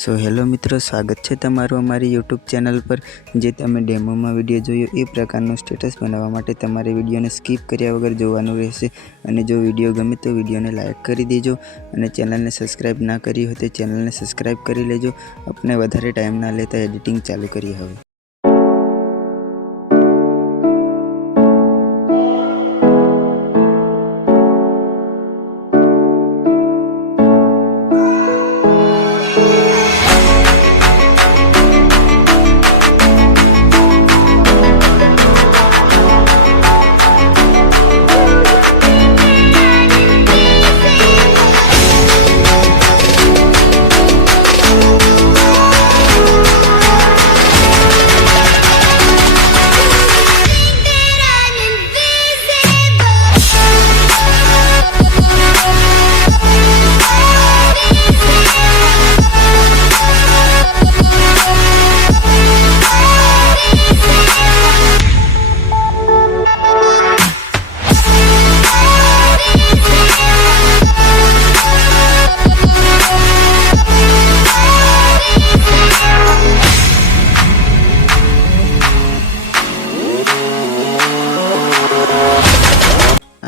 So hello મિત્રો, સ્વાગત છે તમારું અમારી યુટ્યુબ ચેનલ પર। જે તમે ડેમોમાં વિડીયો જોયો એ પ્રકારનો સ્ટેટસ બનાવવા માટે તમારે વિડીયોને સ્કીપ કર્યા વગર જોવાનું રહેશે। અને જો વિડીયો ગમે તો વિડીયોને લાઇક કરી દેજો અને ચેનલને સબસ્ક્રાઈબ ના કરી હોય તો ચેનલને સબસ્ક્રાઈબ કરી લેજો। આપણે વધારે ટાઈમ ના લેતા એડિટિંગ ચાલુ કરીએ હવે।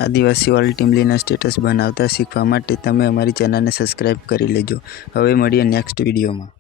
આદિવાસી વાળી ટીમલીના સ્ટેટસ બનાવતા શીખવા માટે તમે અમારી ચેનલને સબસ્ક્રાઈબ કરી લેજો। હવે મળીએ નેક્સ્ટ વિડીયોમાં।